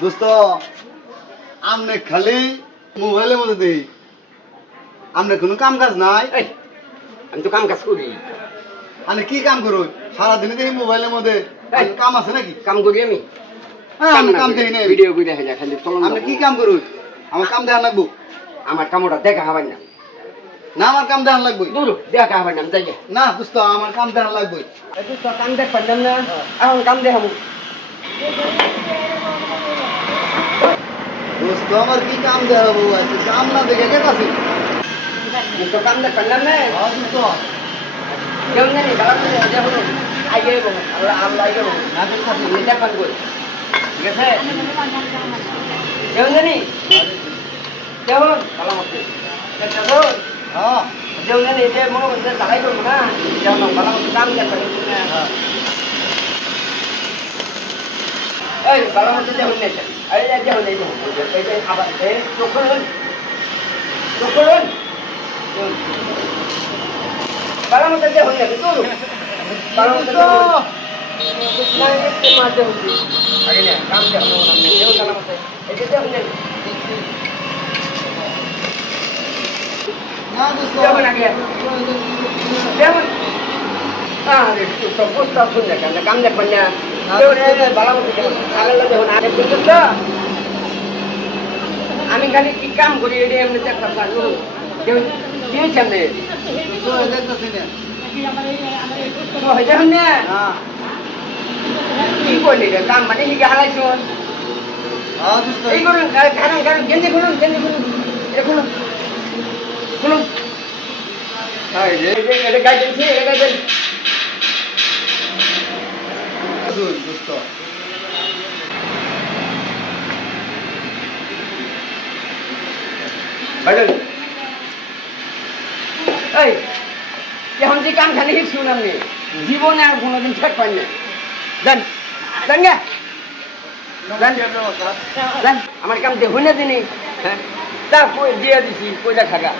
দোস্ত আমনে খালি মোবাইলের মধ্যে দেই আমনে কোনো কাম কাজ নাই এই, আমি তো কাম কাজ করি। আমি কি কাম করো সারাদিনে দেখি মোবাইলের মধ্যে এই। কাম আছে নাকি কাম করি আমি। হ্যাঁ আমি কাম দেখি না ভিডিও করে দেখা যায় খালি চলন আপনি কি কাম করো আমার কাম দেখান লাগবো আমার কামটা দেখা হবার না। না আমার কাম দেখান লাগবো দূর দেখা হবার না যাই না দোস্ত আমার কাম দেখান লাগবো কাম দেখ পারলাম না এখন কাম দেখাবো। দোস্ত আমার কি কাম দেখাবো আছে কাম না দেখে কে কাছে তো কাম দেখ পারলাম না হ্যাঁ দোস্ত কেউ জানি ভালো করে দেখো আগে বলো আল্লাহ আল্লাহ আগে বলো না দেখতাছি এটা পান কই ঠিক আছে কেউ জানি কেমন ভালো মতো এটা তো হ্যাঁ কেউ জানি এটা মনে হচ্ছে তালাই করবো না যেমন ভালো মতো কাম দেখ পারলাম না এই ভালো মতো দেখুন না এই দেখুন এই যে আবার এই চোখ করুন ভালো মতো দেখুন না তো ভালো মতো না একটু মারতে হচ্ছে আগে না কাম দেখুন না কেউ ভালো মতো এই যে দেখুন না দোস্ত দেখুন আগে দেখুন আরে তো প্রস্তাব শুনে কেন কাম দেখবেন না ভালো মতো দেখুন আগে দেখুন আগে বুঝছো আমি খালি কি কাম করি এটা এমনি দেখতে পারবো কেউ দিয়েছেন না তো দেখতাছি না দেখুন না হ্যাঁ কি করলি রে কাম মানে কি হারাইছুন হ্যাঁ দোস্ত এই করুন কারণ গেঞ্জি খুলুন এটা খুলুন এটা গাইডেন্সি এটা গাইডেন্স দোস্ত বাইডেন এই এখন যে কাম খালি শুন আপনি জীবনে আর কোনোদিন ঠেক পাই না জান জান গা জান আমার কাম দেখুন না তিনি হ্যাঁ তা দিয়ে দিছি পয়সা থাকা